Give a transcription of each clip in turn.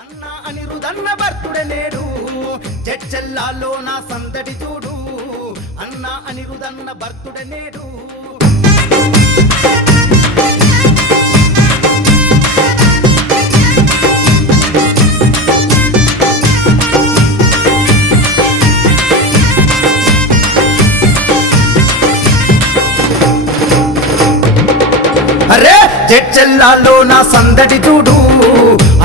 అన్నా అనిరుదన్న బర్తుడే నేడు జడ్చెల్లాలో నా సందడి చూడు అన్నా అనిరుదన్న బర్తుడే నేడు అరే జడ్చెల్లాలో నా సందడి చూడు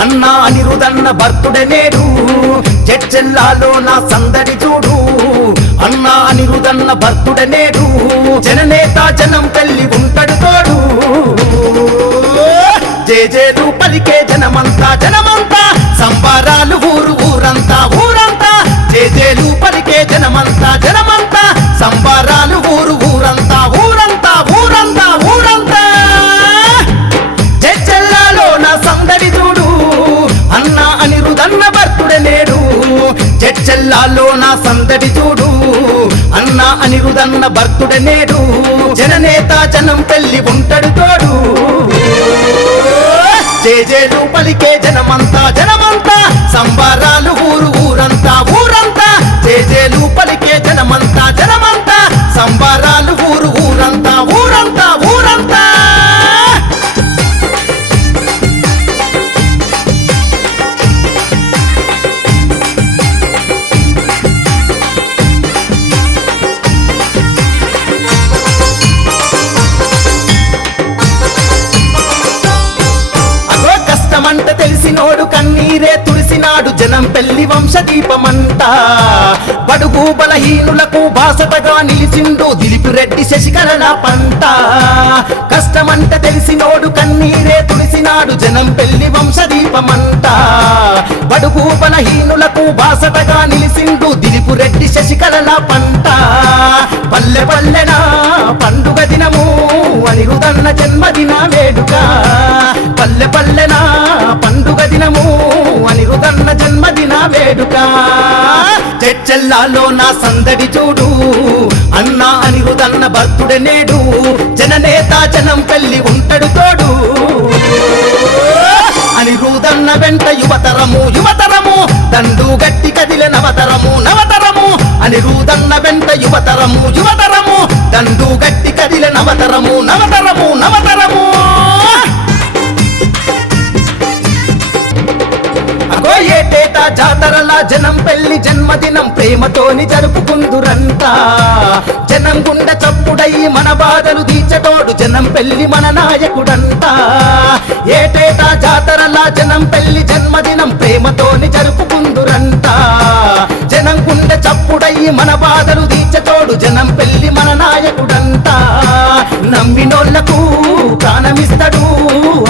అన్నా అనిరుదన్న బర్తుడే నేడు జడ్చెల్లాలో నా సందడి చూడు అన్నా అనిరుదన్న బర్తుడే నేడు జననేత జనం పెళ్లి ఉంటాడు తోడు జేజేలు పలికే జనమంతా జనమంతా సంబారాలు ఊరంతా ఊరంతా జేజేలు పలికే జనమంతా జనమంతా సంబారాలు ఊరంతా ఊరంతా ఊరంతా ఊరంతా జడ్చెల్లాలో నా సందడి చూడు అన్నా అనిరుదన్న బర్తుడే నేడు జడ్చెల్లాలో నా సందడి చూడు అన్నా అనిరుదన్న బర్తుడే నేడు జననేత జనం పెళ్లి ఉంటాడు తోడు జేజేలు పలికే జనమంతా జనమంతా సంబారాలు ఊరంతా ఊరంతా జేజేలు పలికే జనమంతా జనమంతా సంబారాలు ఊరంతా ఊరంతా ఊరంతా మంట తెలిసినోడు కన్నీరే తుడిసినాడు జనం పెళ్లి వంశదీపమంట బడుగు బలహీనులకు బాసటగా నిలిచిండు దిలిపిరెడ్డి శశికళ పంట కష్టమంట తెలిసినోడు కన్నీరే తుడిసినాడు జనం పెళ్లి వంశదీపమంట బడుగు బలహీనులకు బాసటగా నిలిచిండు దిలిపిరెడ్డి శశికళ పంట పల్లె పల్లెనా పండుగ దినము అనిరుదన్న జన్మదిన వేడుక పల్లె పల్లెనా పండుగ దినము అనిరుదన్న జన్మదిన వేడుక జడ్చెల్లాలో నా సందడి చూడు అన్నా అనిరుదన్న బర్తుడే నేడు జననేత జనం పెళ్లి ఉంటాడు తోడు అనిరుదన్న వెంట యువతరము యువతరము దండు గట్టి కదిలే నవతరము నవతరము అనిరుదన్న వెంట యువతరము యువతరము దండు గట్టి కదిలే నవతరము నవతరము నవతరము ఏటేటా జాతరల జనం పెళ్లి జన్మదినం ప్రేమతోని జరుపుకుందురంట జనం గుండె చప్పుడై మన బాధలు తీర్చటోడు జనం పెళ్లి మన నాయకుడంట ఏటేటా జాతరల జనం పెళ్లి జన్మదినం ప్రేమతోని జరుపుకుందురంట జనం గుండె చప్పుడై మన బాధలు తీర్చటోడు జనం పెళ్లి మన నాయకుడంట నమ్మినోళ్లకు ప్రాణమిస్తాడు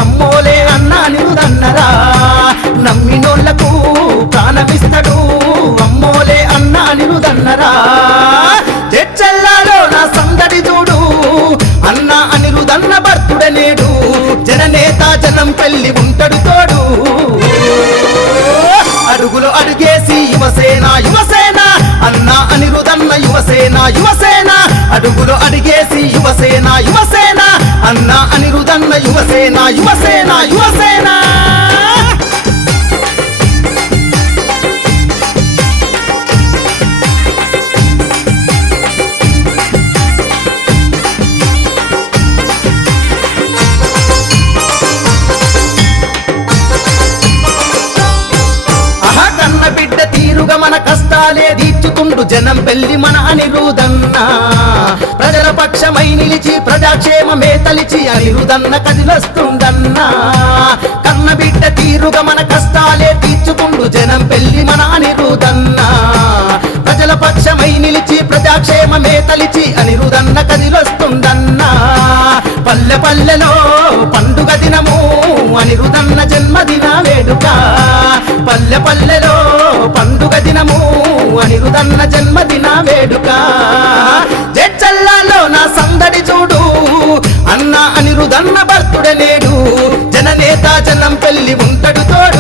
అమ్మోలే అన్నా అనిరుదన్నరా నమ్మినోళ్లకు ప్రాణమిస్తాడు అమ్మోలే అన్నా అనిరుదన్నరా జడ్చెల్లాలో నా సందడి చూడు అన్నా అనిరుదన్న బర్తుడే నేడు జననేత జనం పెళ్లి ఉంటాడు తోడు అడుగులు అడుగేసి యువసేన యువసేన అన్నా అనిరుదన్న యువసేన యువసేన అడుగులు అడిగేసి యువసేన యువసేన అన్నా అనిరుదన్న యువసేన యువసేన యువసేన బిడ్డ తీరుగా మన కష్టాలే తీర్చుకుండు జనం పెళ్లి మన అనిరుదన్న ప్రజల పక్షమై నిలిచి ప్రజాక్షేమమే తలిచి అనిరుదన్న కదిలొస్తుందన్నా కన్న బిడ్డ తీరుగా మన కష్టాలే తీర్చుకుండు జనం పెళ్లి మన అనిరుదన్న ప్రజల పక్షమై నిలిచి ప్రజాక్షేమమే తలిచి అనిరుదన్న కదిలొస్తుందన్నా పల్లె పల్లెలో పండుగ దినము అనిరుదన్న జన్మదిన వేడుక పల్లె పల్లెలో పండుగ దినము అనిరుదన్న జన్మదిన వేడుక జడ్చెల్లాలో నా సందడి చూడు అన్నా అనిరుదన్న బర్తుడే నేడు జననేత జనం పెళ్లి ఉంటాడు తోడు